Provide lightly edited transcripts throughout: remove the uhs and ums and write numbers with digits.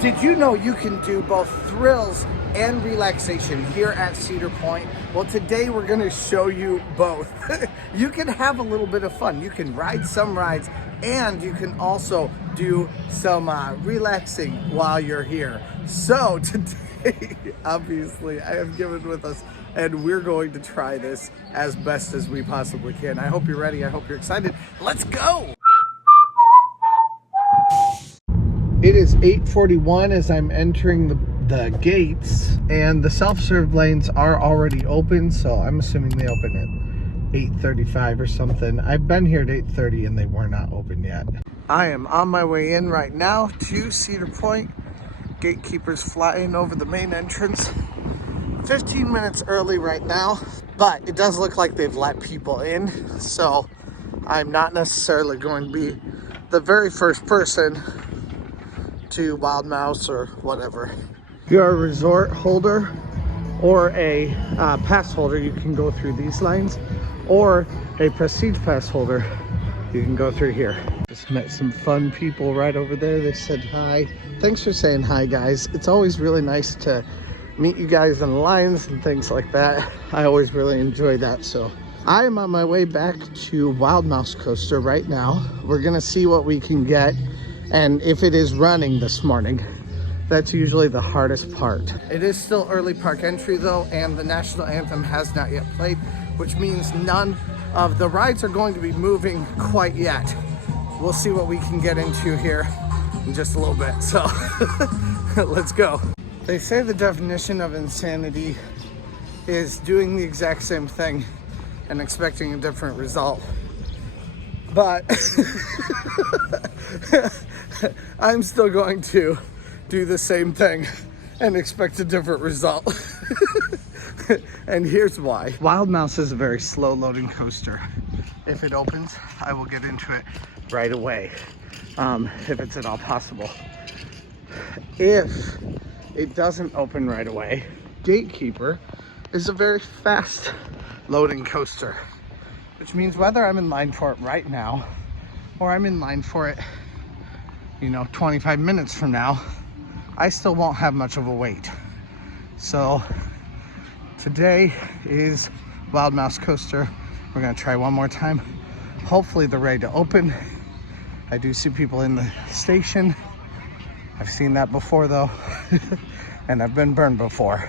Did you know you can do both thrills and relaxation here at Cedar Point? Well, today we're going to show you both. You can have a little bit of fun. You can ride some rides and you can also do some relaxing while you're here. So today, obviously, I have Given with us and we're going to try this as best as we possibly can. I hope you're ready. I hope you're excited. Let's go! It is 8:41 as I'm entering the gates, and the self-serve lanes are already open, so I'm assuming they open at 8:35 or something. I've been here at 8:30 and they were not open yet. I am on my way in right now to Cedar Point. Gatekeeper's flying over the main entrance. 15 minutes early right now, but it does look like they've let people in, so I'm not necessarily going to be the very first person to Wild Mouse or whatever. If you're a resort holder or a pass holder, you can go through these lines, or a prestige pass holder, you can go through here. Just met some fun people right over there. They said hi. Thanks for saying hi, guys. It's always really nice to meet you guys in lines and things like that. I always really enjoy that. So I am on my way back to Wild Mouse Coaster right now. We're gonna see what we can get. And if it is running this morning, that's usually the hardest part. It is still early park entry though, and the national anthem has not yet played, which means none of the rides are going to be moving quite yet. We'll see what we can get into here in just a little bit, so let's go. They say the definition of insanity is doing the exact same thing and expecting a different result. But I'm still going to do the same thing and expect a different result. And here's why. Wild Mouse is a very slow loading coaster. If it opens, I will get into it right away, if it's at all possible. If it doesn't open right away, Gatekeeper is a very fast loading coaster, which means whether I'm in line for it right now or I'm in line for it, 25 minutes from now, I still won't have much of a wait. So today is Wild Mouse Coaster. We're gonna try one more time. Hopefully they're ready to open. I do see people in the station. I've seen that before though, and I've been burned before,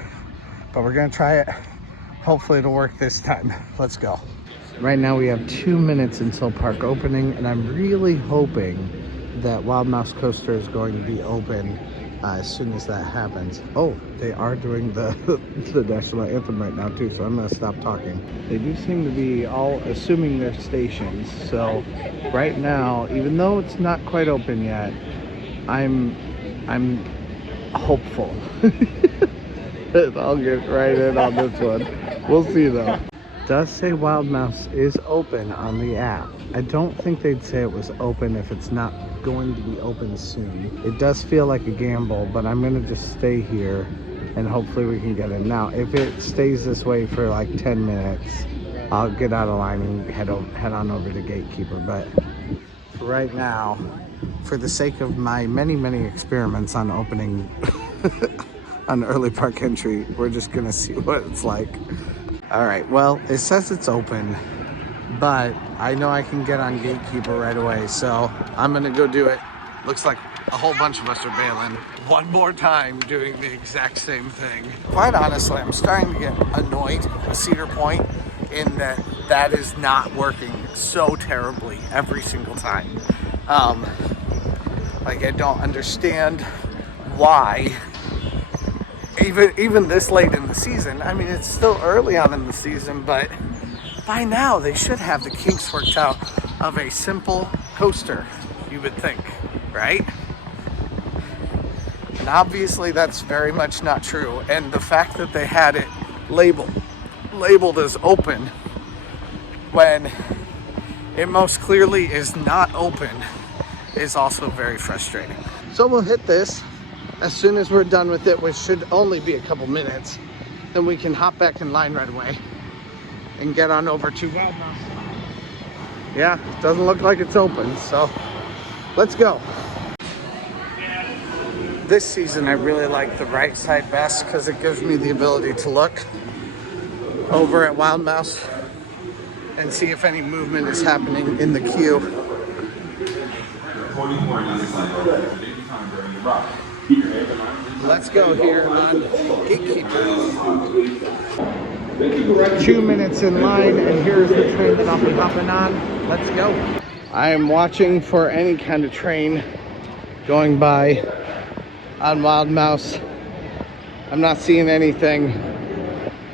but we're gonna try it. Hopefully it'll work this time. Let's go. Right now we have 2 minutes until park opening, and I'm really hoping that Wild Mouse Coaster is going to be open as soon as that happens. Oh, they are doing the national anthem right now too, so I'm gonna stop talking. They do seem to be all assuming their stations, so right now, even though it's not quite open yet, I'm hopeful. I'll get right in on this one. We'll see though. It does say Wild Mouse is open on the app. I don't think they'd say it was open if it's not going to be open soon. It does feel like a gamble, but I'm gonna just stay here and hopefully we can get in. Now, if it stays this way for like 10 minutes, I'll get out of line and head on over to Gatekeeper. But right now, for the sake of my many experiments on opening on early park entry, we're just gonna see what it's like. All right, well, it says it's open, but I know I can get on Gatekeeper right away, so I'm gonna go do it. Looks like a whole bunch of us are bailing one more time, doing the exact same thing. Quite honestly, I'm starting to get annoyed with Cedar Point in that is not working so terribly every single time. Like, I don't understand why, even this late in the season. I mean, it's still early on in the season, but by now they should have the kinks worked out of a simple coaster, you would think, right? And obviously that's very much not true. And the fact that they had it labeled as open when it most clearly is not open is also very frustrating. So we'll hit this as soon as we're done with it, which should only be a couple minutes. Then we can hop back in line right away and get on over to Wild Mouse. Yeah, doesn't look like it's open, so let's go. This season I really like the right side best because it gives me the ability to look over at Wild Mouse and see if any movement is happening in the queue. Let's go here on Gatekeeper. 2 minutes in line, and here's the train that I'll be hopping on. Let's go. I am watching for any kind of train going by on Wild Mouse. I'm not seeing anything.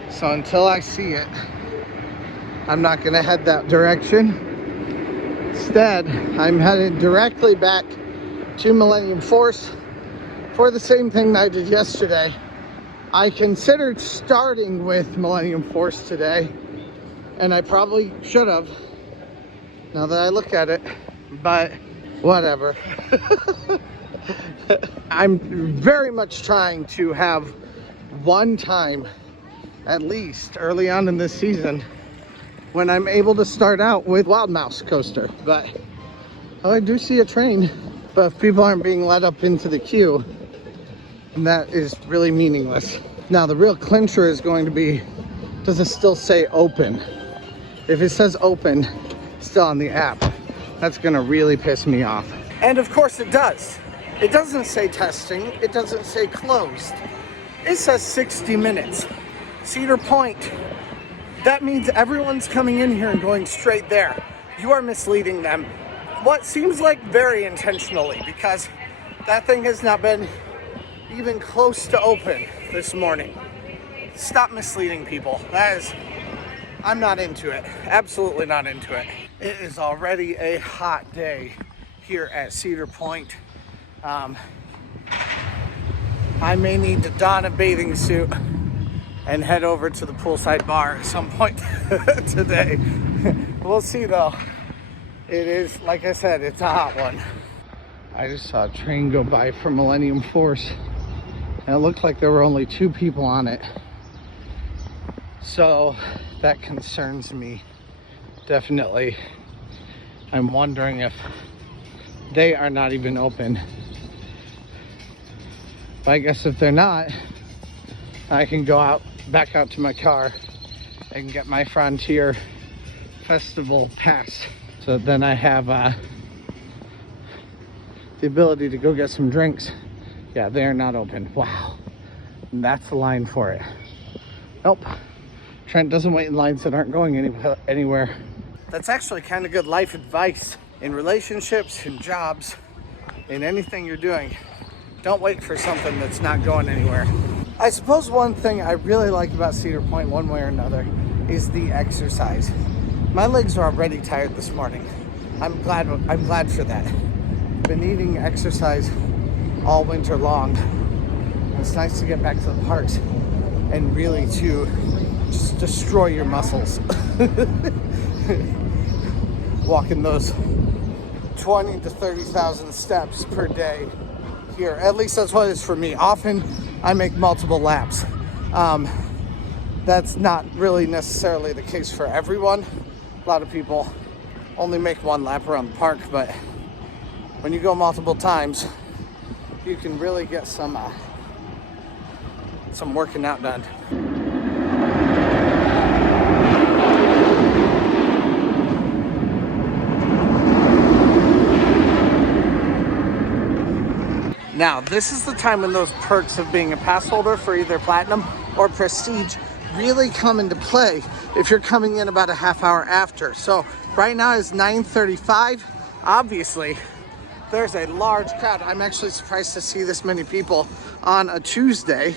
So until I see it, I'm not gonna head that direction. Instead, I'm headed directly back to Millennium Force for the same thing that I did yesterday. I considered starting with Millennium Force today, and I probably should have, now that I look at it, but whatever. I'm very much trying to have one time, at least early on in this season, when I'm able to start out with Wild Mouse coaster. But I do see a train, but if people aren't being let up into the queue, that is really meaningless. Now the real clincher is going to be, does it still say open? If it says open still on the app, that's gonna really piss me off. And of course it does. It doesn't say testing, it doesn't say closed. It says 60 minutes. Cedar Point. That means everyone's coming in here and going straight there. You are misleading them. What seems like very intentionally, because that thing has not been even close to open this morning. Stop misleading people. That is, I'm not into it. Absolutely not into it. It is already a hot day here at Cedar Point. I may need to don a bathing suit and head over to the poolside bar at some point today. We'll see though. It is, like I said, it's a hot one. I just saw a train go by from Millennium Force, and it looked like there were only 2 people on it. So that concerns me, definitely. I'm wondering if they are not even open. But I guess if they're not, I can go back out to my car and get my Frontier Festival pass. So then I have the ability to go get some drinks. Yeah, they're not open. Wow. And that's the line for it. Nope. Trent doesn't wait in lines that aren't going anywhere. That's actually kind of good life advice in relationships, in jobs, in anything you're doing. Don't wait for something that's not going anywhere. I suppose one thing I really like about Cedar Point, one way or another, is the exercise. My legs are already tired this morning. I'm glad for that. Been needing exercise all winter long. It's nice to get back to the parks and really to just destroy your muscles. Walking those 20 to 30,000 steps per day here. At least that's what it is for me. Often I make multiple laps. That's not really necessarily the case for everyone. A lot of people only make 1 lap around the park, but when you go multiple times, you can really get some working out done. Now, this is the time when those perks of being a pass holder for either Platinum or Prestige really come into play if you're coming in about a half hour after. So right now is 9:35. Obviously, there's a large crowd. I'm actually surprised to see this many people on a Tuesday,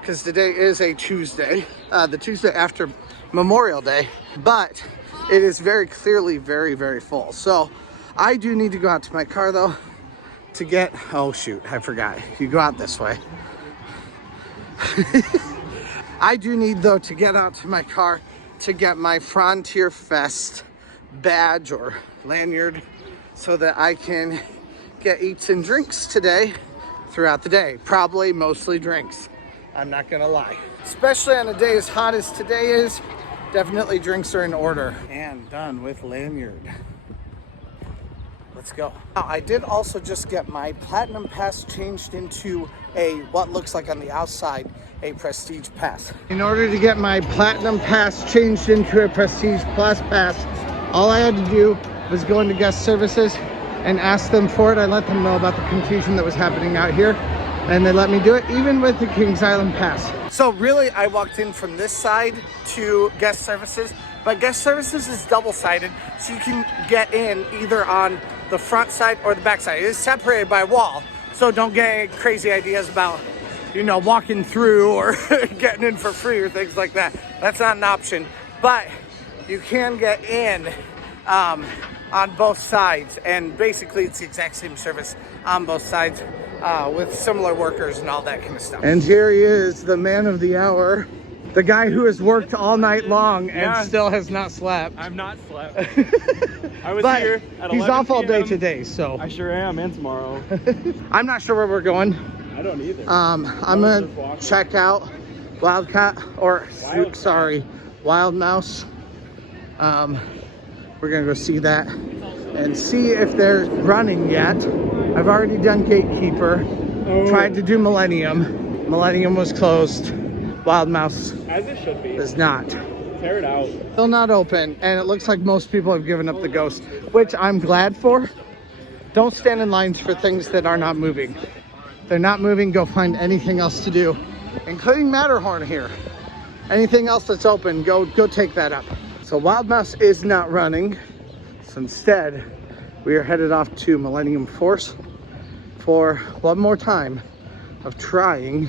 because today is a Tuesday, the Tuesday after Memorial Day, but it is very clearly very, very full. So I do need to go out to my car though to get, oh shoot, I forgot. You go out this way. I do need though to get out to my car to get my Frontier Fest badge or lanyard so that I can get eats and drinks today throughout the day. Probably mostly drinks, I'm not gonna lie. Especially on a day as hot as today is, definitely drinks are in order. And done with lanyard. let's go. Now, I did also just get my Platinum Pass changed into what looks like on the outside, a Prestige Pass. In order to get my Platinum Pass changed into a Prestige Plus Pass, all I had to do was go into guest services and ask them for it. I let them know about the confusion that was happening out here, and they let me do it, even with the Kings Island Pass. So really, I walked in from this side to guest services, but guest services is double-sided, so you can get in either on the front side or the back side. It is separated by a wall, so don't get any crazy ideas about, you know, walking through or getting in for free or things like that. That's not an option, but you can get in on both sides, and basically it's the exact same service on both sides with similar workers and all that kind of stuff. And here he is, the man of the hour, the guy who has worked all night long and still has not slept. I've not slept. I was but here at 11 he's off all day p.m. today, so. I sure am, and tomorrow. I'm not sure where we're going. I don't either. I'm gonna check out Wildcat, or sorry, Wild Mouse. We're gonna go see that and see if they're running yet. I've already done Gatekeeper, tried to do Millennium. Millennium was closed. Wild Mouse, as it should be, is not. Tear it out. Still not open, and it looks like most people have given up the ghost, which I'm glad for. Don't stand in lines for things that are not moving. If they're not moving, go find anything else to do, including Matterhorn here. Anything else that's open, go take that up. So Wild Mouse is not running, so instead we are headed off to Millennium Force for one more time of trying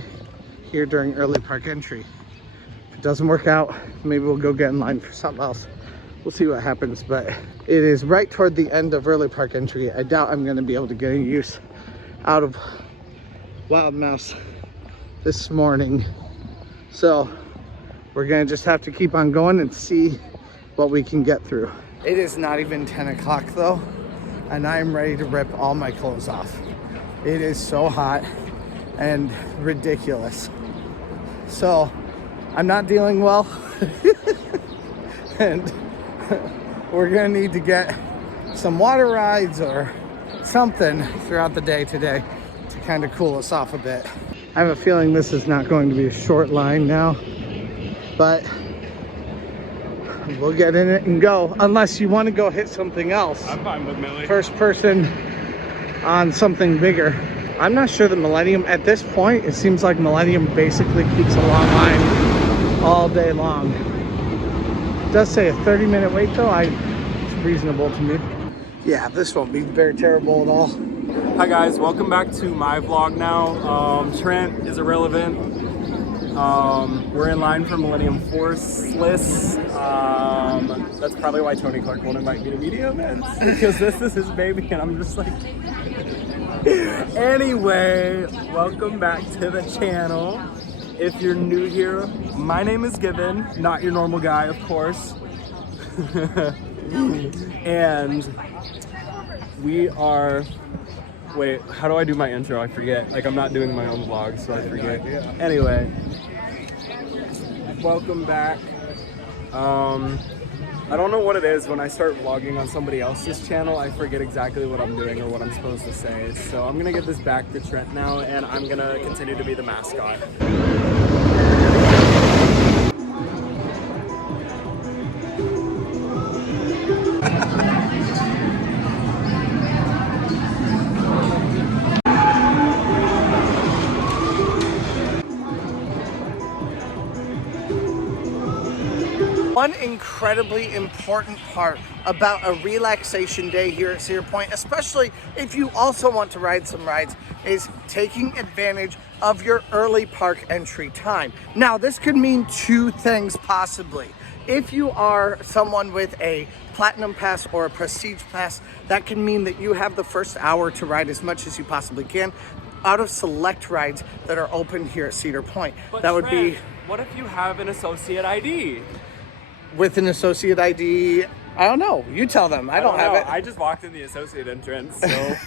here during early park entry. If it doesn't work out, maybe we'll go get in line for something else. We'll see what happens, but it is right toward the end of early park entry. I doubt I'm gonna be able to get any use out of Wild Mouse this morning. So we're gonna just have to keep on going and see what we can get through. It is not even 10 o'clock though, and I'm ready to rip all my clothes off. It is so hot and ridiculous. So I'm not dealing well. And we're gonna need to get some water rides or something throughout the day today to kind of cool us off a bit. I have a feeling this is not going to be a short line now, but we'll get in it and go, unless you want to go hit something else. I'm fine with Millie. First person on something bigger. I'm not sure the Millennium, at this point, it seems like Millennium basically keeps a long line all day long. It does say a 30-minute wait though. It's reasonable to me. Yeah, this won't be very terrible at all. Hi guys, welcome back to my vlog now. Trent is irrelevant. We're in line for Millennium Force lists. That's probably why Tony Clark won't invite me to media events, because this is his baby and I'm just like... Anyway, welcome back to the channel. If you're new here, my name is Given, not your normal guy, of course. And we are... Wait, how do I do my intro? I forget. Like, I'm not doing my own vlog, so I forget. Anyway, welcome back. I don't know what it is. When I start vlogging on somebody else's channel, I forget exactly what I'm doing or what I'm supposed to say. So I'm gonna get this back to Trent now, and I'm gonna continue to be the mascot. One incredibly important part about a relaxation day here at Cedar Point, especially if you also want to ride some rides, is taking advantage of your early park entry time. Now, this could mean two things possibly. If you are someone with a Platinum Pass or a Prestige Pass, that can mean that you have the first hour to ride as much as you possibly can out of select rides that are open here at Cedar Point. But that would Trent, be... What if you have an associate ID? With an associate ID, I don't know. You tell them. I don't have it. I just walked in the associate entrance, so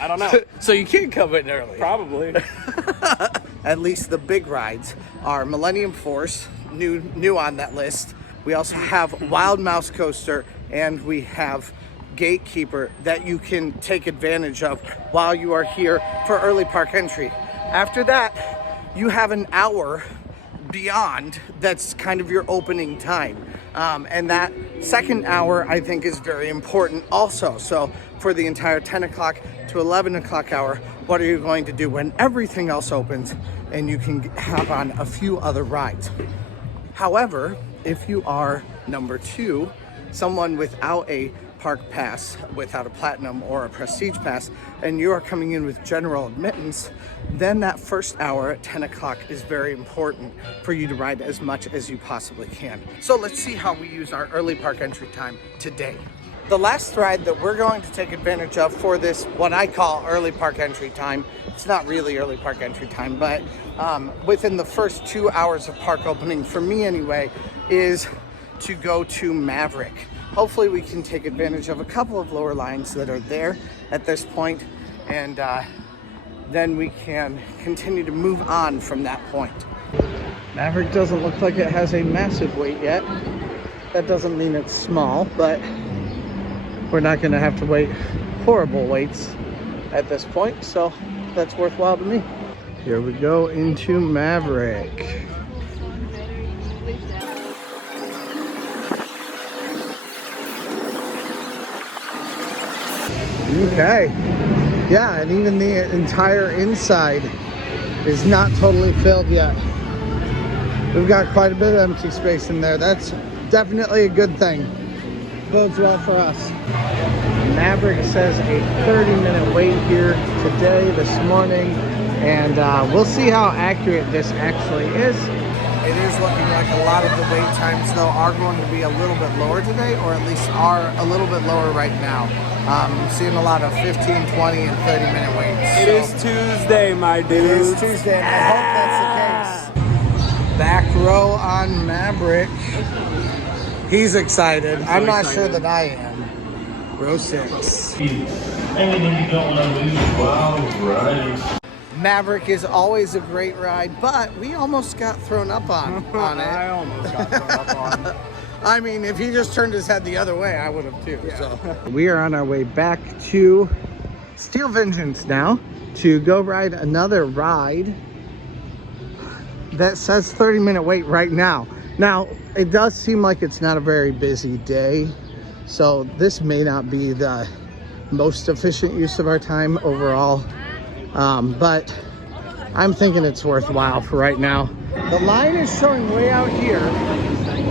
I don't know. So you can't come in early. Probably. At least the big rides are Millennium Force, new on that list. We also have Wild Mouse Coaster, and we have Gatekeeper that you can take advantage of while you are here for early park entry. After that, you have an hour beyond that's kind of your opening time. And that second hour, I think, is very important also. So for the entire 10 o'clock to 11 o'clock hour, what are you going to do when everything else opens and you can hop on a few other rides? However, if you are number 2, someone without a park pass, without a platinum or a prestige pass, and you are coming in with general admittance, then that first hour at 10 o'clock is very important for you to ride as much as you possibly can. So let's see how we use our early park entry time today. The last ride that we're going to take advantage of for this, what I call early park entry time, it's not really early park entry time, but within the first 2 hours of park opening, for me anyway, is to go to Maverick. Hopefully we can take advantage of a couple of lower lines that are there at this point, and then we can continue to move on from that point. Maverick doesn't look like it has a massive wait yet. That doesn't mean it's small, but we're not going to have to wait horrible waits at this point, so that's worthwhile to me. Here we go into Maverick. Okay, yeah, and even the entire inside is not totally filled yet. We've got quite a bit of empty space in there. That's definitely a good thing. Bodes well for us. Maverick says a 30-minute wait here today, this morning, and we'll see how accurate this actually is. It is looking like a lot of the wait times, though, are going to be a little bit lower today, or at least are a little bit lower right now. I'm seeing a lot of 15, 20, and 30-minute waits. It is Tuesday, my dude. It is Tuesday, and I hope that's the case. Back row on Maverick. He's excited. I'm not sure that I am. Row 6. Anything you don't want to lose while riding. Maverick is always a great ride, but we almost got thrown up on it. I almost got thrown up on. I mean, if he just turned his head the other way, I would have too. Yeah. So we are on our way back to Steel Vengeance now to go ride another ride that says 30-minute wait right now. Now, it does seem like it's not a very busy day, so this may not be the most efficient use of our time overall, but I'm thinking it's worthwhile for right now. The line is showing way out here.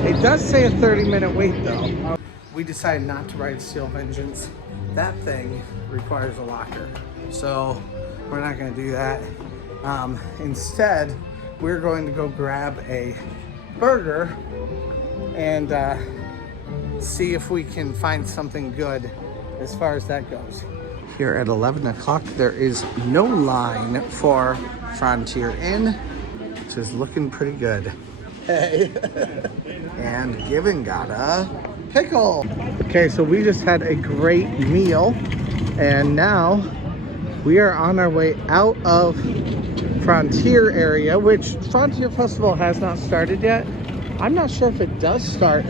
It does say a 30-minute wait though. We decided not to ride Steel Vengeance. That thing requires a locker, so we're not going to do that. Instead, we're going to go grab a burger and see if we can find something good as far as that goes. Here at 11 o'clock, there is no line for Frontier Inn, which is looking pretty good. Hey. And Given got a pickle. Okay, so we just had a great meal, and now we are on our way out of Frontier area, which Frontier Festival has not started yet. I'm not sure if it does start.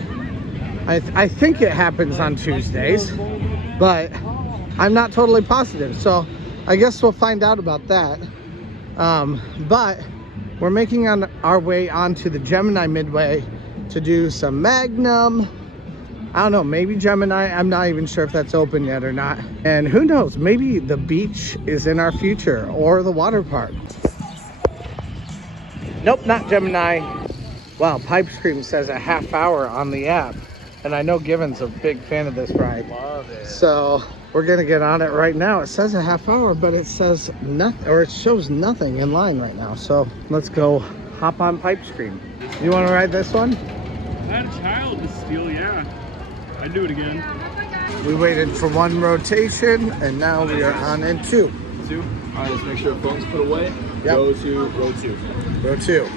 I think it happens on Tuesdays, but I'm not totally positive, so I guess we'll find out about that. But we're making on our way onto the Gemini Midway to do some Magnum. I don't know, maybe Gemini. I'm not even sure if that's open yet or not. And who knows, maybe the beach is in our future, or the water park. Nope, not Gemini. Wow, Pipe Scream says a half hour on the app. And I know Given's a big fan of this ride. Love it. So we're gonna get on it right now. It says a half hour, but it says nothing, or it shows nothing in line right now. So let's go hop on Pipe Scream. You wanna ride this one? I had a child to steal, yeah. I'd do it again. We waited for one rotation, and now we are on in 2. 2. All right, let's make sure phone's put away. Yep. Go to row 2. Row 2.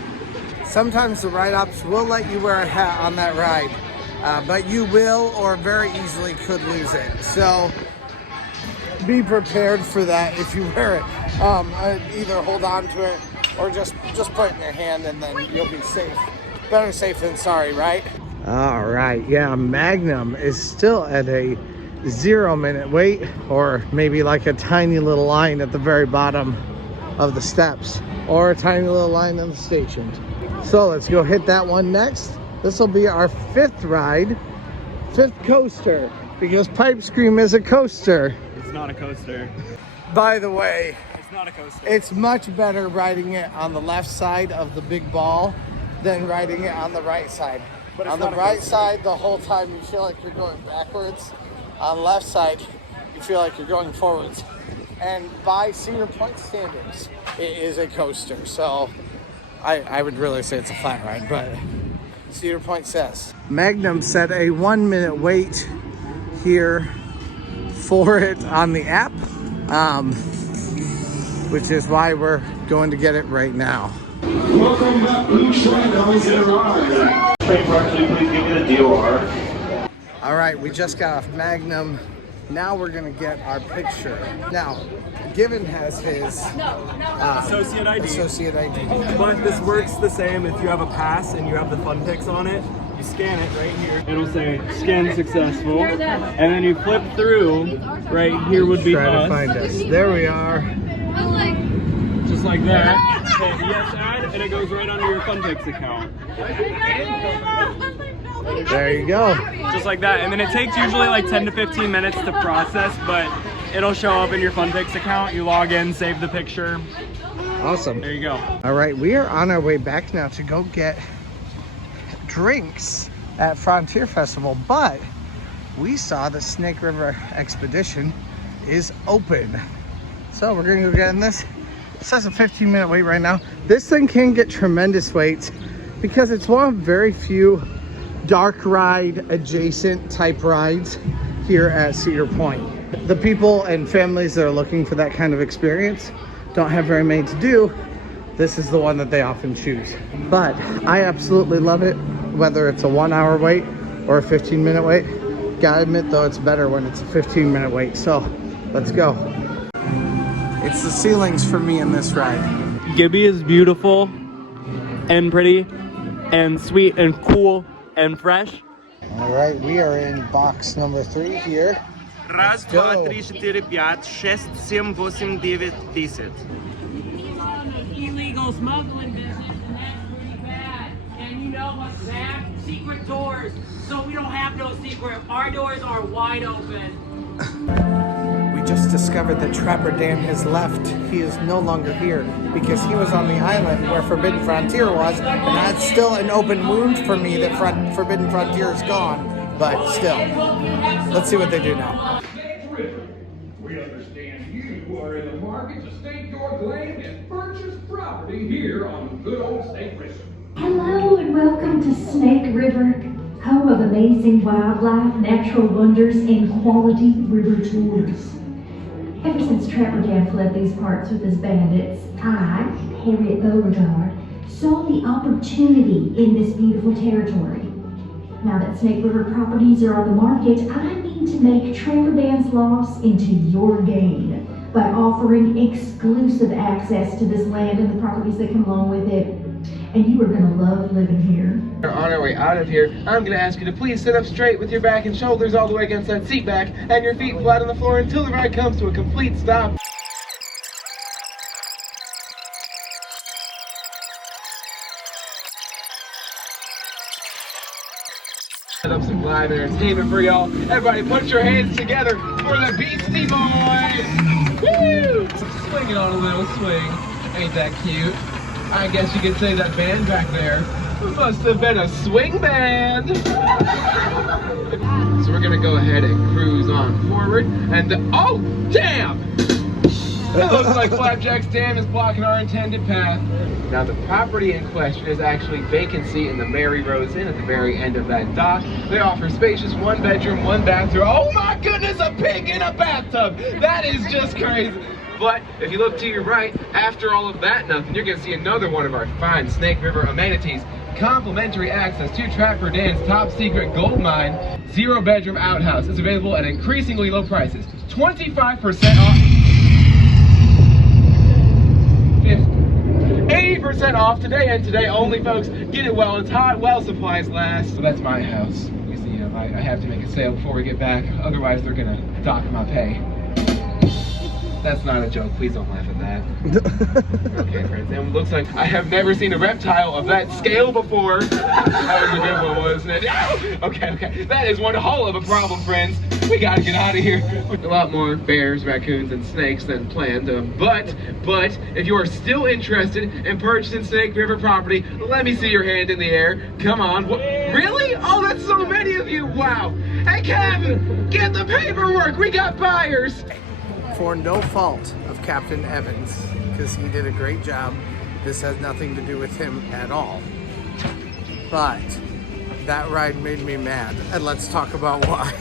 Sometimes the ride ops will let you wear a hat on that ride, but you will or very easily could lose it. So be prepared for that if you wear it. Either hold on to it or just put it in your hand, and then you'll be safe. Better safe than sorry, right? All right, yeah, Magnum is still at a 0-minute wait, or maybe like a tiny little line at the very bottom of the steps, or a tiny little line on the station. So let's go hit that one next. This will be our 5th ride, 5th coaster, because Pipe Scream is a coaster. It's not a coaster. By the way, It's not a coaster. it's much better riding it on the left side of the big ball than riding it on the right side. But it's On the not a right coaster. side, the whole time you feel like you're going backwards. On the left side, you feel like you're going forwards. And by Cedar Point standards, it is a coaster. So I would really say it's a flat ride, but Cedar Point says. Magnum set a 1-minute wait here for it on the app, which is why we're going to get it right now. Welcome back, Blue Train on the ride. Train actually, please give me the DOR. All right, we just got off Magnum. Now we're gonna get our picture. Now, Given has his Associate ID. associate ID. But this works the same if you have a pass and you have the fun pics on it. You scan it right here. It'll say scan successful. And then you flip through. Right here would be Try to us. find us. There we are. Just like that. Hit yes add and it goes right under your fun pics account. There you go. Just like that. And then it takes usually like 10 to 15 minutes to process, but it'll show up in your fun pics account. You log in, save the picture. Awesome. There you go. All right, we are on our way back now to go get drinks at Frontier Festival, but we saw the Snake River Expedition is open. So we're gonna go get in this. It says a 15-minute wait right now. This thing can get tremendous waits because it's one of very few dark ride adjacent type rides here at Cedar Point. The people and families that are looking for that kind of experience don't have very many to do. This is the one that they often choose. But I absolutely love it, whether it's a 1-hour wait or a 15-minute wait. Gotta admit though, it's better when it's a 15-minute wait. So let's go. It's the ceilings for me in this ride. Gibby is beautiful and pretty and sweet and cool and fresh. All right, we are in box number 3 here. Raz, go. 2, 3, 4, 5, 6, 7, 8, 9, 10. Illegal smuggling business, and that's pretty bad. And you know what's that? Secret doors. So we don't have no secret. Our doors are wide open. We just discovered that Trapper Dan has left. He is no longer here because he was on the island where Forbidden Frontier was, and that's still an open wound for me that Forbidden Frontier is gone. But still, let's see what they do now. We understand you are in the market to stake your claim and purchase property here on good old Snake River. Hello and welcome to Snake River, home of amazing wildlife, natural wonders, and quality river tours. Ever since Trapper Dan fled these parts with his bandits, I, Harriet Beauregard, saw the opportunity in this beautiful territory. Now that Snake River properties are on the market, I need to make Trapper Dan's loss into your gain by offering exclusive access to this land and the properties that come along with it. And you are going to love living here. On our way out of here, I'm going to ask you to please sit up straight with your back and shoulders all the way against that seat back and your feet flat on the floor until the ride comes to a complete stop. Set up some live entertainment for y'all. Everybody put your hands together for the Beastie Boys! Woo! Swinging on a little swing. Ain't that cute? I guess you could say that band back there must have been a swing band. So we're gonna go ahead and cruise on forward and oh damn! It looks like Flapjack's dam is blocking our intended path. Now the property in question is actually vacancy in the Mary Rose Inn at the very end of that dock. They offer spacious 1-bedroom, 1-bathroom. Oh my goodness, a pig in a bathtub! That is just crazy. But if you look to your right, after all of that nothing, you're gonna see another one of our fine Snake River amenities. Complimentary access to Trapper Dan's top secret gold mine. 0-bedroom outhouse is available at increasingly low prices. 25% off. 80% off today and today only, folks. Get it while it's hot, while supplies last. So that's my house. You see I have to make a sale before we get back, otherwise they're gonna dock my pay. That's not a joke, please don't laugh at that. Okay, friends, and it looks like I have never seen a reptile of that scale before. That was a good one, wasn't it? Okay, that is one hell of a problem, friends. We gotta get out of here. A lot more bears, raccoons, and snakes than planned, but if you are still interested in purchasing Snake River property, let me see your hand in the air. Come on. Really? Oh, that's so many of you. Wow. Hey, Kevin, get the paperwork. We got buyers. For no fault of Captain Evans, because he did a great job. This has nothing to do with him at all. But that ride made me mad, and let's talk about why.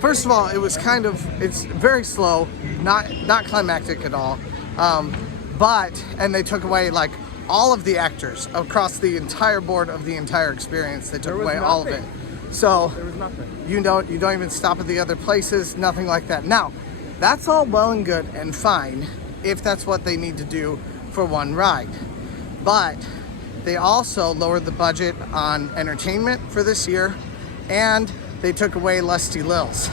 First of all, it's very slow, not climactic at all. And they took away like all of the actors across the entire board of the entire experience. They took away all of it. So There was nothing. you don't even stop at the other places, nothing like that. Now, that's all well and good and fine if that's what they need to do for one ride. But they also lowered the budget on entertainment for this year, and they took away Lusty Lils.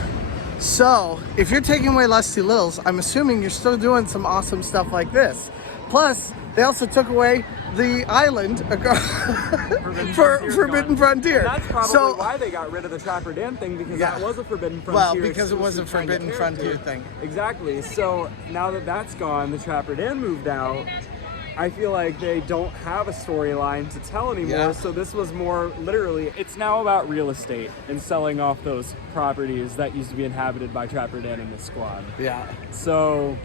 So if you're taking away Lusty Lils, I'm assuming you're still doing some awesome stuff like this. Plus, they also took away the island for Forbidden Frontier. And that's probably why they got rid of the Trapper Dan thing, because that was a Forbidden Frontier. Well, because it was a Forbidden Frontier thing. Exactly. So now that that's gone, the Trapper Dan moved out. I feel like they don't have a storyline to tell anymore. Yeah. So this was more literally, it's now about real estate and selling off those properties that used to be inhabited by Trapper Dan and his squad. Yeah. So,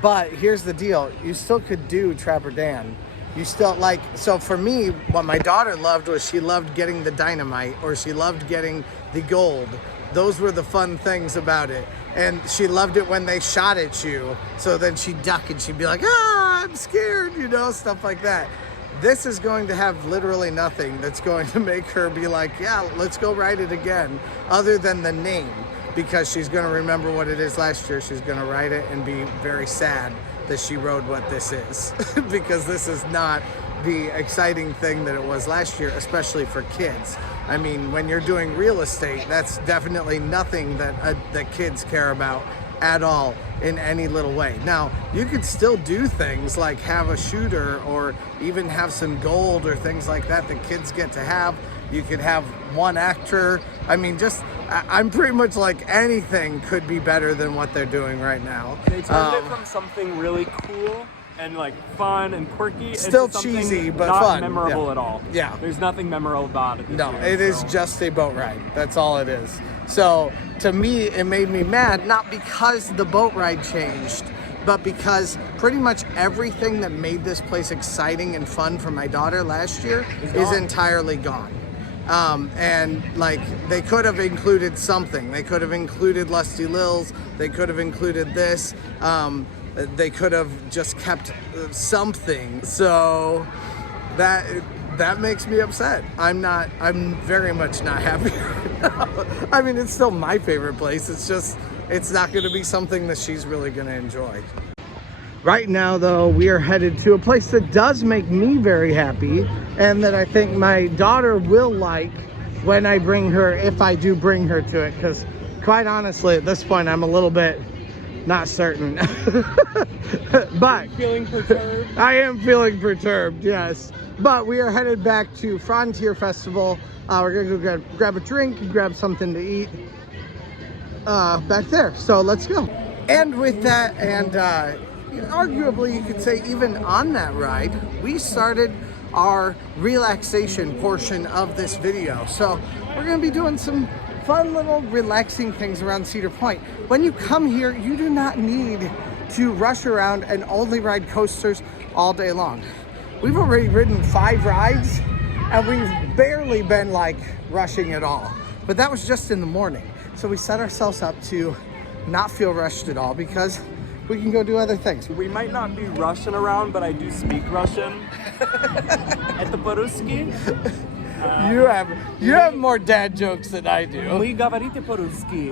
but here's the deal. You still could do Trapper Dan. You still so for me, what my daughter loved was she loved getting the dynamite, or she loved getting the gold. Those were the fun things about it. And she loved it when they shot at you. So then she'd duck and she'd be like, I'm scared, stuff like that. This is going to have literally nothing that's going to make her be like, yeah, let's go ride it again, other than the name, because she's going to remember what it is last year. She's going to ride it and be very sad that she rode what this is, because this is not the exciting thing that it was last year, especially for kids. I mean, when you're doing real estate, that's definitely nothing that kids care about at all in any little way. Now, you could still do things like have a shooter, or even have some gold or things like that kids get to have. You could have one actor. I mean, I'm pretty much like anything could be better than what they're doing right now. they turned it from something really cool and like fun and quirky, still into something cheesy but not fun, memorable at all. Yeah, there's nothing memorable about it. No, it is just a boat ride. That's all it is. So to me, it made me mad, not because the boat ride changed, but because pretty much everything that made this place exciting and fun for my daughter last year is entirely gone. And like, they could have included something. They could have included Lusty Lils. They could have included this. They could have just kept something. So that makes me upset. I'm very much not happy right now. I mean, it's still my favorite place. It's not going to be something that she's really going to enjoy. Right now, though, we are headed to a place that does make me very happy, and that I think my daughter will like when I bring her, if I do bring her to it, because quite honestly, at this point, I'm a little bit not certain. But feeling perturbed? I am feeling perturbed, yes. But we are headed back to Frontier Festival. We're gonna go grab a drink and grab something to eat back there. So let's go. And with that, and arguably you could say even on that ride, we started our relaxation portion of this video. So we're gonna be doing some fun little relaxing things around Cedar Point. When you come here, you do not need to rush around and only ride coasters all day long. We've already ridden 5 rides and we've barely been like rushing at all. But that was just in the morning. So we set ourselves up to not feel rushed at all, because we can go do other things. We might not be Russian around, but I do speak Russian. At the Poruski. You have more dad jokes than I do. We говорите по-русски.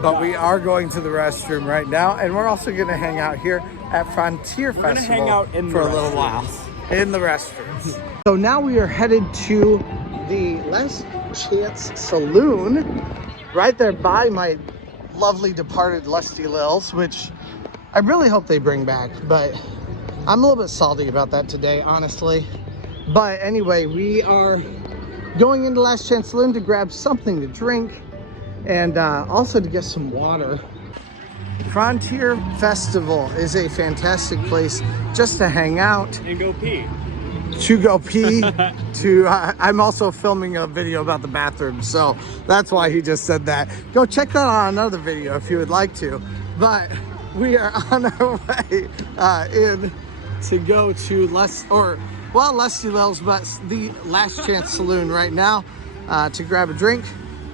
But we are going to the restroom right now, and we're also going to hang out here at Frontier Festival hang out in for the a little while restrooms. in the restrooms. So now we are headed to the Last Chance Saloon right there by my lovely departed Lusty Lils, which I really hope they bring back, but I'm a little bit salty about that today, honestly. But anyway, we are going into Last Chance Saloon to grab something to drink and also to get some water. Frontier Festival is a fantastic place just to hang out. And go pee. To go pee. I'm also filming a video about the bathroom, so that's why he just said that. Go check that out on another video if you would like to. But we are on our way in to go to Lusty Lils, but the Last Chance Saloon right now to grab a drink.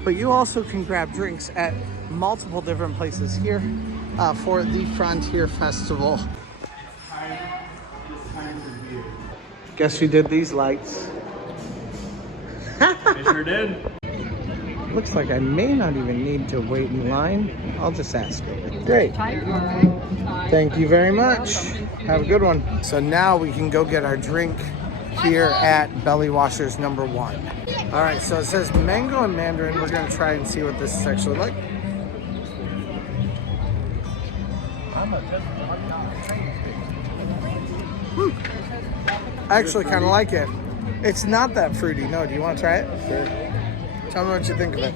But you also can grab drinks at multiple different places here for the Frontier Festival. Guess who did these lights? I sure did. Looks like I may not even need to wait in line. I'll just ask her. Great. Thank you very much. Have a good one. So now we can go get our drink here at Belly Washers number 1. All right, so it says mango and mandarin. We're gonna try and see what this is actually like. I actually kind of like it. It's not that fruity. No, do you want to try it? Sure. Tell me what you think of it.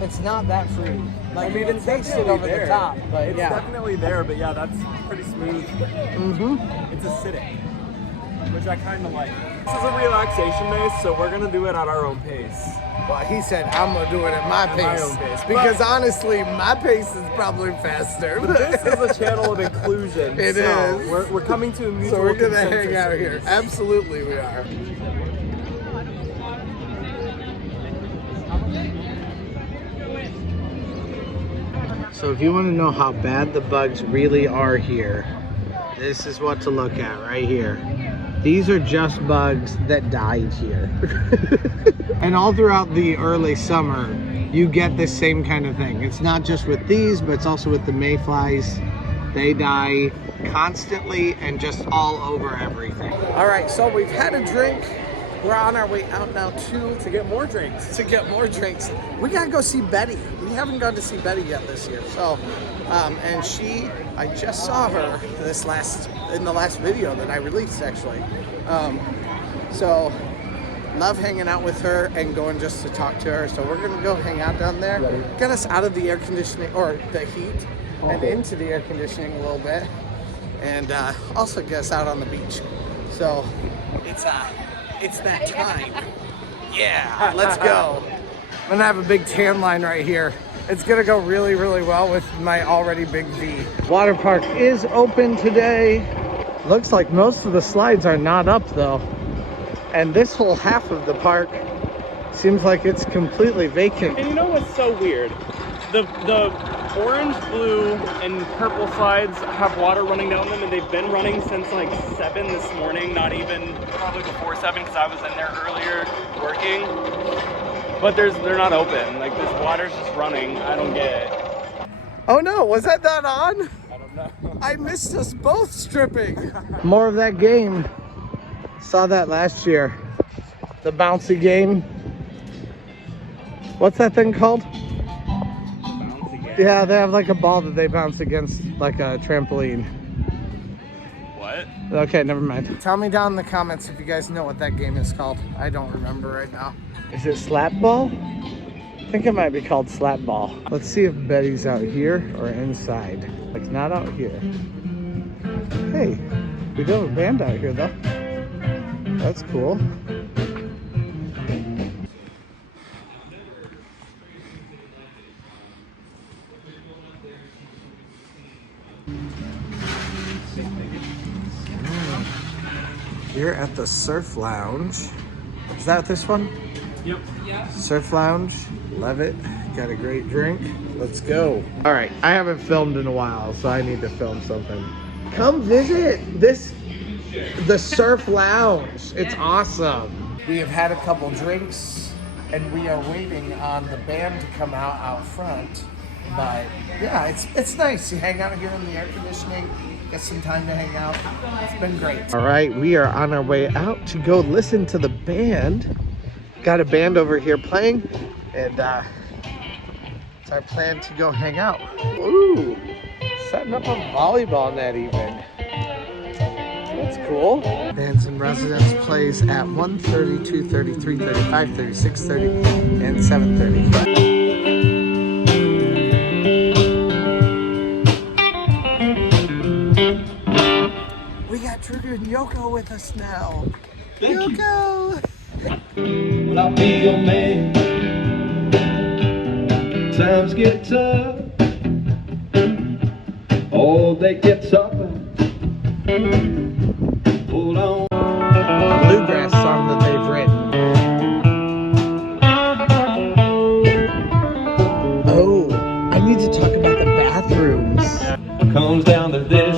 It's not that fruity. Like, I mean, it's tasted over the top, but it's definitely there, but yeah, that's pretty smooth. It's acidic, which I kind of like. This is a relaxation base, so we're gonna do it at our own pace. Well, he said I'm gonna do it at my pace, because honestly, my pace is probably faster. But this is a channel of inclusion. It is. We're coming to a mutual So we're gonna consensus. hang out here. Absolutely, we are. So if you want to know how bad the bugs really are here, this is what to look at right here. These are just bugs that died here. And all throughout the early summer, you get this same kind of thing. It's not just with these, but it's also with the mayflies. They die constantly and just all over everything. All right, so we've had a drink. We're on our way out now to get more drinks. We gotta go see Betty. We haven't gone to see Betty yet this year. So, and I just saw her in the last video that I released actually. So, love hanging out with her and going just to talk to her. So we're gonna go hang out down there, get us out of the air conditioning or the heat and into the air conditioning a little bit, and also get us out on the beach. So it's that time. Yeah, let's go. I'm gonna have a big tan line right here. It's gonna go really, really well with my already big V. Water park is open today. Looks like most of the slides are not up though. And this whole half of the park seems like it's completely vacant. And you know what's so weird? The orange, blue, and purple slides have water running down them, and they've been running since like 7 this morning, not even probably before 7 because I was in there earlier working. But they're not open. Like, this water's just running. I don't get it. Oh no, was that not on? I don't know. I missed us both stripping. More of that game. Saw that last year. The bouncy game. What's that thing called? Yeah, they have like a ball that they bounce against, like a trampoline. What? Okay, never mind. Tell me down in the comments if you guys know what that game is called. I don't remember right now. Is it slap ball? I think it might be called slap ball. Let's see if Betty's out here or inside. It's not out here. Hey, we do have a band out here though. That's cool. Here at the Surf Lounge. Is that this one? Yep. Surf Lounge. Love it. Got a great drink. Let's go. All right. I haven't filmed in a while, so I need to film something. Come visit the Surf Lounge. It's awesome. We have had a couple drinks, and we are waiting on the band to come out front. But yeah, it's nice. You hang out here in the air conditioning, get some time to hang out. It's been great. All right, we are on our way out to go listen to the band. Got a band over here playing, and it's our plan to go hang out. Ooh, setting up a volleyball net even. That's cool. Bands in Residence plays at 1:30, 2:30, 3:30, 5:30, 6:30, and 7:30. We got Trigger and Yoko with us now. Yoko! Well, I'll be your man. Times get tough. Oh, they get tougher. Hold on. Bluegrass song that they've written. Oh, I need to talk about the bathrooms. Comes down to this.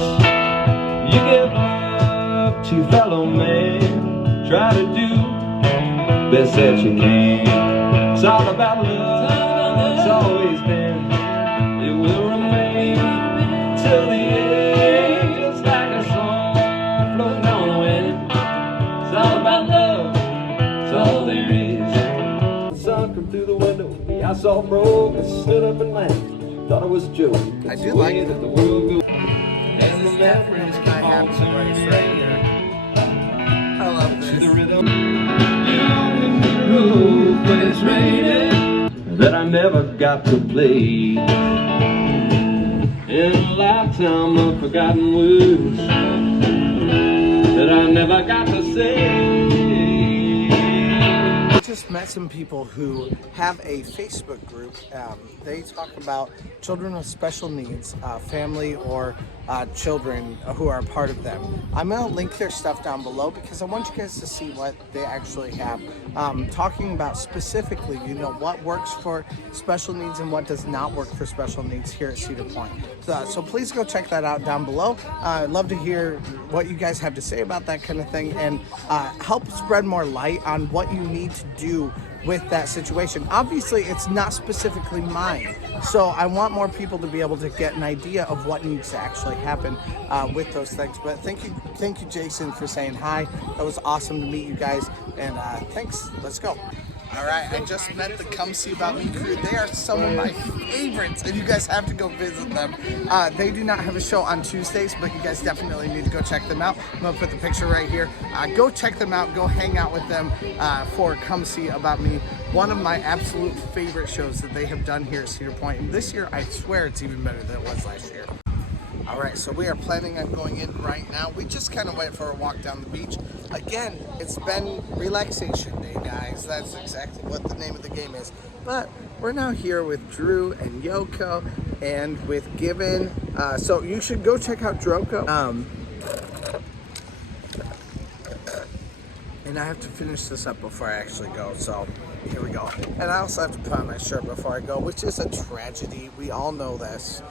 You give love to fellow man. Try to do best that you can. It's all about love. It's always been. It will remain till the end. Just like a song floating on the wind. It's all about love. It's all there is. The sun come through the window. The ice all broke. I stood up and laughed. Thought it was a joke. I do like it. That the world goes. This is definitely my happy place right here. I love this. When it's raining, that I never got to play. In a lifetime of forgotten words that I never got to say. I just met some people who have a Facebook group. They talk about children with special needs, family or children who are a part of them. I'm going to link their stuff down below because I want you guys to see what they actually have. Talking about specifically, you know, what works for special needs and what does not work for special needs here at Cedar Point. So please go check that out down below. I'd love to hear what you guys have to say about that kind of thing and help spread more light on what you need to do with that situation. Obviously, it's not specifically mine, so I want more people to be able to get an idea of what needs to actually happen with those things. But thank you, Jason, for saying hi. That was awesome to meet you guys, and thanks. Let's go. All right, I just met the Come See About Me crew. They are some of my favorites, and you guys have to go visit them. They do not have a show on Tuesdays, but you guys definitely need to go check them out. I'm gonna put the picture right here. Go check them out, go hang out with them for Come See About Me. One of my absolute favorite shows that they have done here at Cedar Point. And this year, I swear it's even better than it was last year. All right, so we are planning on going in right now. We just kind of went for a walk down the beach. Again, it's been relaxation day, guys. That's exactly what the name of the game is. But we're now here with Drew and Yoko and with Given. So you should go check out Droko. And I have to finish this up before I actually go, so here we go. And I also have to put on my shirt before I go, which is a tragedy. We all know this.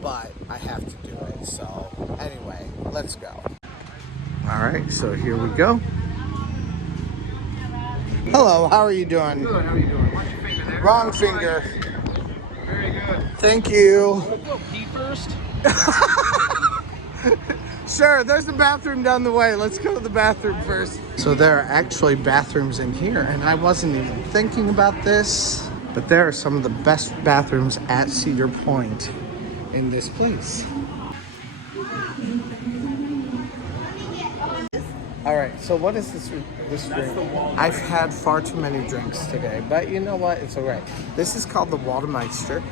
But I have to do it. So anyway, let's go. All right, so here we go. Hello, how are you doing? Good, how are you doing? Watch your finger there. Wrong finger. Very good. Thank you. Go pee first. Sure, there's a bathroom down the way. Let's go to the bathroom first. So there are actually bathrooms in here, and I wasn't even thinking about this, but there are some of the best bathrooms at Cedar Point in this place. All right, so what is this drink? I've had far too many drinks today, but you know what? It's all right. This is called the Waldmeister.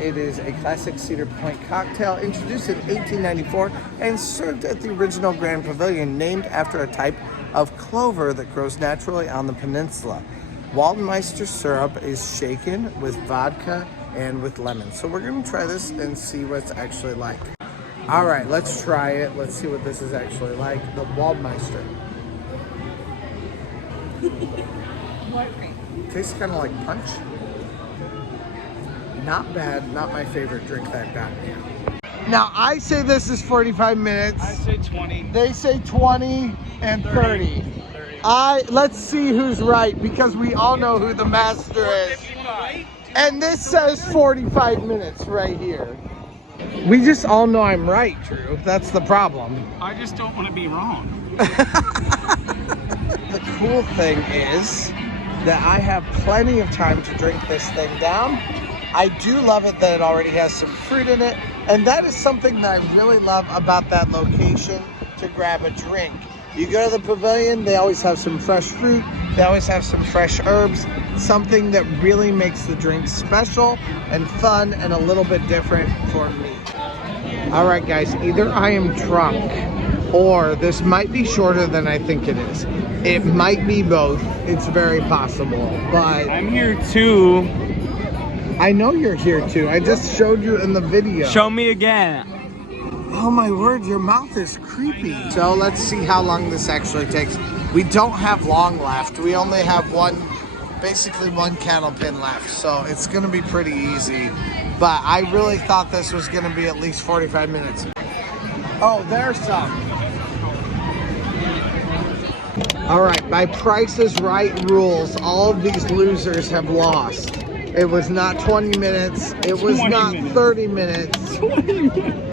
It is a classic Cedar Point cocktail introduced in 1894 and served at the original Grand Pavilion, named after a type of clover that grows naturally on the peninsula. Waldmeister syrup is shaken with vodka and with lemon. So we're gonna try this and see what it's actually like. All right, let's try it. Let's see what this is actually like. The Waldmeister. Tastes kind of like punch. Not bad, not my favorite drink that I've gotten here. Now I say this is 45 minutes. I say 20. They say 20 and 30. Let's see who's right, because we all know who the master is. Do you want to wait? Do And this says 45 minutes right here. We just all know I'm right, Drew. That's the problem. I just don't want to be wrong. The cool thing is that I have plenty of time to drink this thing down. I do love it that it already has some fruit in it, and that is something that I really love about that location to grab a drink. You go to the pavilion, they always have some fresh fruit, they always have some fresh herbs, something that really makes the drink special and fun and a little bit different for me. All right, guys, either I am drunk or this might be shorter than I think it is. It might be both. It's very possible, but I'm here too. I know you're here too. I just showed you in the video. Show me again. Oh my word, your mouth is creepy. So let's see how long this actually takes. We don't have long left. We only have basically one cattle pin left. So it's gonna be pretty easy. But I really thought this was gonna be at least 45 minutes. Oh, there's some. All right, by Price is Right rules, all of these losers have lost. It was not 20 minutes. It was not 30 minutes.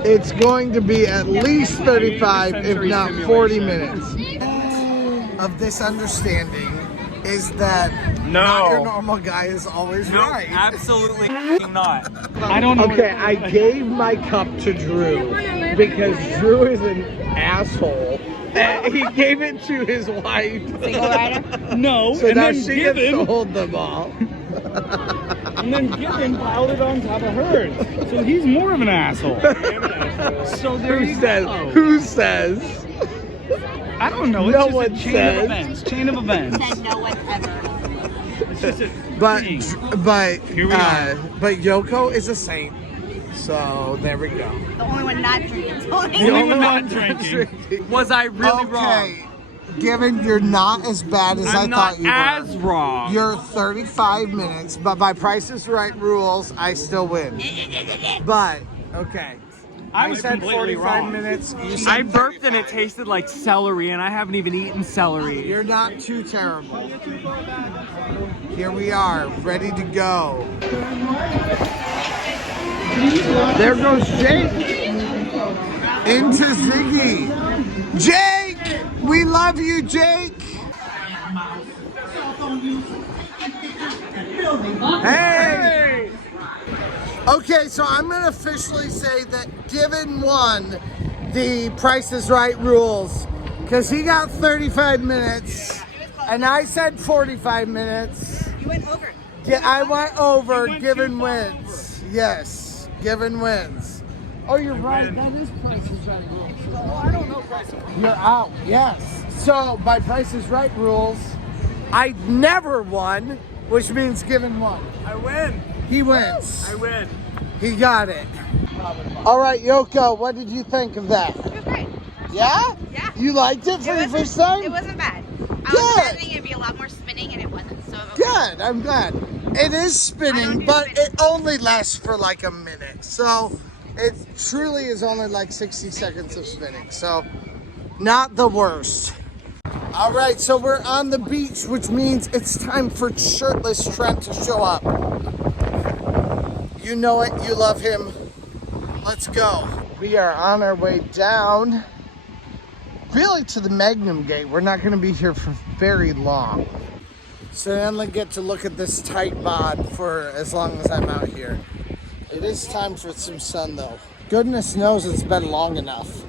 It's going to be at least 35, if not 40 minutes. Of this understanding is that not your normal guy is always right. Absolutely not. I don't know. Okay, I gave my cup to Drew because Drew is an asshole. And he gave it to his wife. Single rider? No, So and now then she gets to Gibbon, hold the ball. and then Gibbon piled it on top of hers. So he's more of an asshole. So there you go. Who says? I don't know. It's No just one a chain says. of events. Chain of events. Said no one ever. It's just a But Here we are. but Yoko is a saint. So there we go. The only one not drinking. The only one not drinking. Was I really wrong? Okay, given you're not as bad as I I'm not thought you as were. wrong. You're 35 minutes, but by Price is Right rules, I still win. But okay, I was said completely 45 wrong. minutes. You said I burped and 35. it tasted like celery, and I haven't even eaten celery. You're not too terrible. Here we are, ready to go. There goes Jake into Ziggy. Jake, we love you, Jake. Hey. Okay, so I'm gonna officially say that Given won the Price is Right rules because he got 35 minutes and I said 45 minutes. You went over. Yeah, I went over. Given wins. Yes, Given wins. Oh, you're right. That is Price is Right rules. Oh, I don't know Price is Right. You're out. Yes. So by Price is Right rules, I never won, which means Given won. I win. He wins. I win. He got it. All right, Yoko, what did you think of that? It was great. Yeah? Yeah. You liked it for the first time? It wasn't bad. I Good. was imagining it'd be a lot more spinning, and it wasn't. So Good, I'm glad. It is spinning, but it only lasts for like a minute. So it truly is only like 60 seconds of spinning. So not the worst. All right, so we're on the beach, which means it's time for shirtless Trent to show up. You know it, you love him. Let's go. We are on our way down, really to the Magnum Gate. We're not gonna be here for very long. So I only get to look at this tight bod for as long as I'm out here. It is time for some sun though. Goodness knows it's been long enough.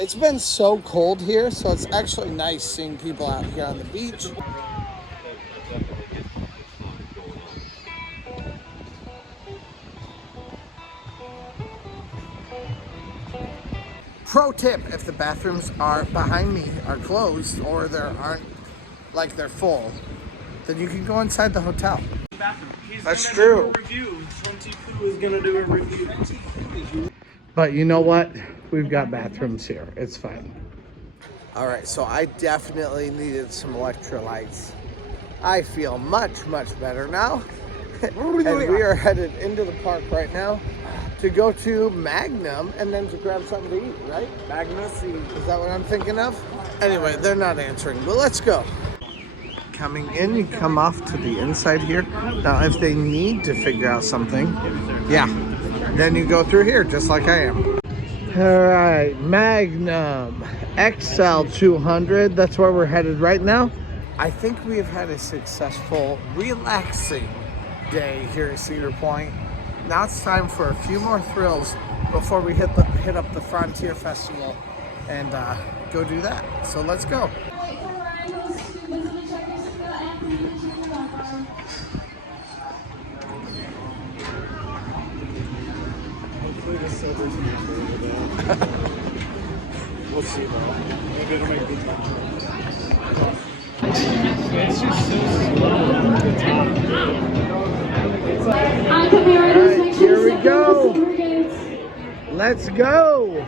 It's been so cold here, so it's actually nice seeing people out here on the beach. Pro tip, if the bathrooms are behind me are closed or there aren't, like they're full, then you can go inside the hotel. That's true. is gonna do a review. But you know what? We've got bathrooms here. It's fine. All right, so I definitely needed some electrolytes. I feel much, much better now. And we are headed into the park right now to go to Magnum and then to grab something to eat, right? Magnus. Is that what I'm thinking of? Anyway, they're not answering, but let's go. coming in, you come off to the inside here. Now, if they need to figure out something, yeah, then you go through here, just like I am. All right, Magnum XL 200. That's where we're headed right now. I think we have had a successful, relaxing day here at Cedar Point. Now it's time for a few more thrills before we hit up the Frontier Festival and go do that. So let's go. Hopefully the silver's not over there. We'll see though. Maybe it'll make good time. It's just so slow. Alright, here we go. Let's go.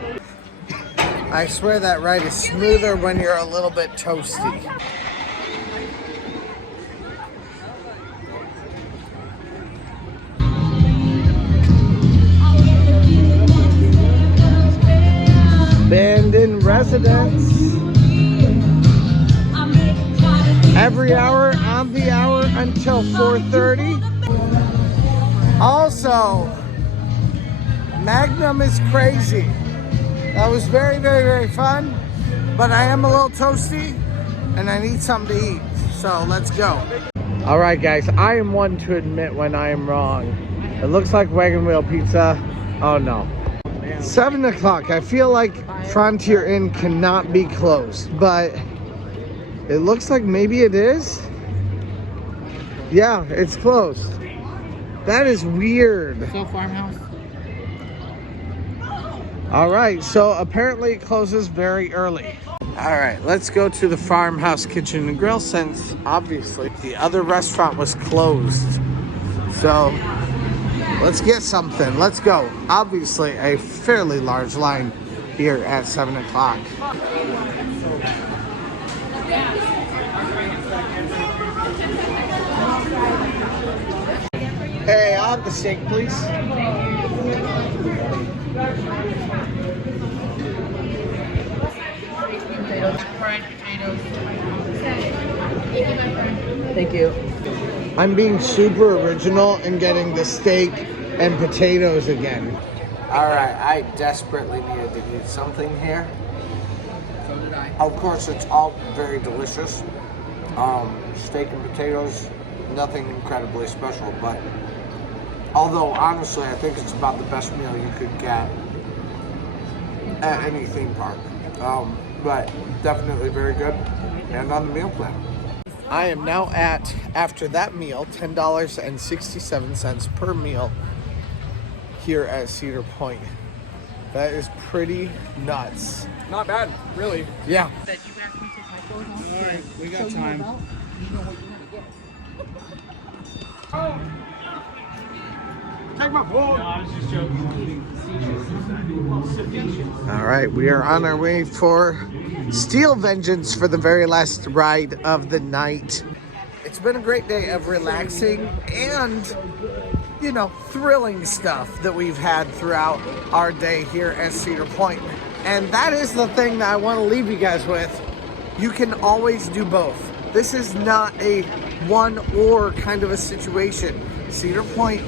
I swear that ride is smoother when you're a little bit toasty. Band in residence. Every hour, on the hour until 4:30. Also, Magnum is crazy. That was very, very, very fun, but I am a little toasty and I need something to eat, so let's go. All right, guys, I am one to admit when I am wrong. It looks like Wagon Wheel Pizza. Oh no. 7 o'clock. I feel like Frontier Inn cannot be closed, but it looks like maybe it is. Yeah, it's closed. That is weird. So farmhouse. All right, so apparently it closes very early. All right, let's go to the Farmhouse Kitchen and Grill since obviously the other restaurant was closed. So let's get something. Let's go. Obviously a fairly large line here at 7 o'clock. Hey, I'll have the steak, please. Fried potatoes. Thank you. I'm being super original and getting the steak and potatoes again. All right, I desperately needed to eat something here. So did I. Of course, it's all very delicious. Steak and potatoes, nothing incredibly special, but although honestly, I think it's about the best meal you could get at any theme park. But definitely very good and on the meal plan. I am now at, after that meal, $10.67 per meal here at Cedar Point. That is pretty nuts. Not bad, really. Yeah. Alright, we got time. Take my phone. No, I was just joking. All right, we are on our way for Steel Vengeance for the very last ride of the night. It's been a great day of relaxing and, you know, thrilling stuff that we've had throughout our day here at Cedar Point. And that is the thing that I want to leave you guys with. You can always do both. This is not a one-or kind of a situation. Cedar Point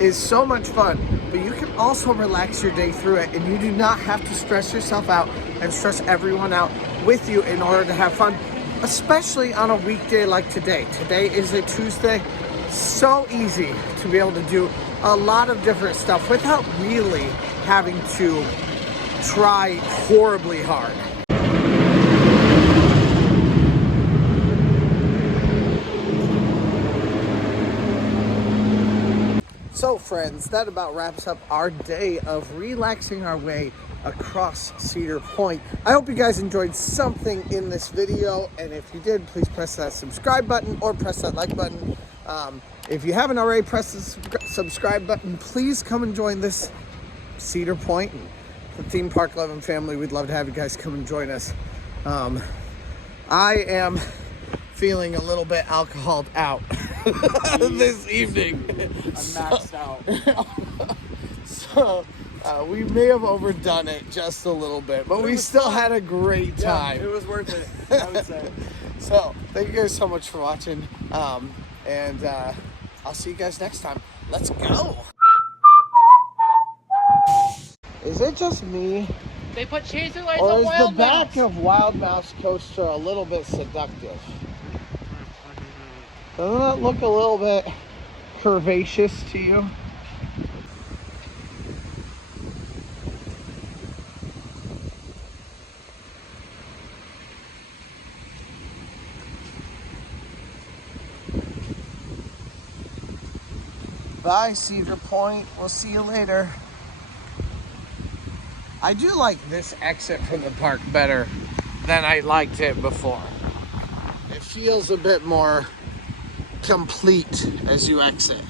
is so much fun, but you can also relax your day through it, and you do not have to stress yourself out and stress everyone out with you in order to have fun, especially on a weekday like today. Today is a Tuesday. So easy to be able to do a lot of different stuff without really having to try horribly hard. So friends, that about wraps up our day of relaxing our way across Cedar Point. I hope you guys enjoyed something in this video, and if you did, please press that subscribe button or press that like button. If you haven't already pressed the subscribe button, please come and join this Cedar Point, the theme park loving family. We'd love to have you guys come and join us. I am feeling a little bit alcoholed out this evening. I'm maxed out. So we may have overdone it just a little bit, but we still had a great time. Yeah, it was worth it, I would say. So thank you guys so much for watching, and I'll see you guys next time. Let's go. Is it just me, They put chaser lights or on is the Wild back Mouse. of Wild Mouse Coaster a little bit seductive? Doesn't that look a little bit curvaceous to you? Bye, Cedar Point. We'll see you later. I do like this exit from the park better than I liked it before. It feels a bit more complete as you exit.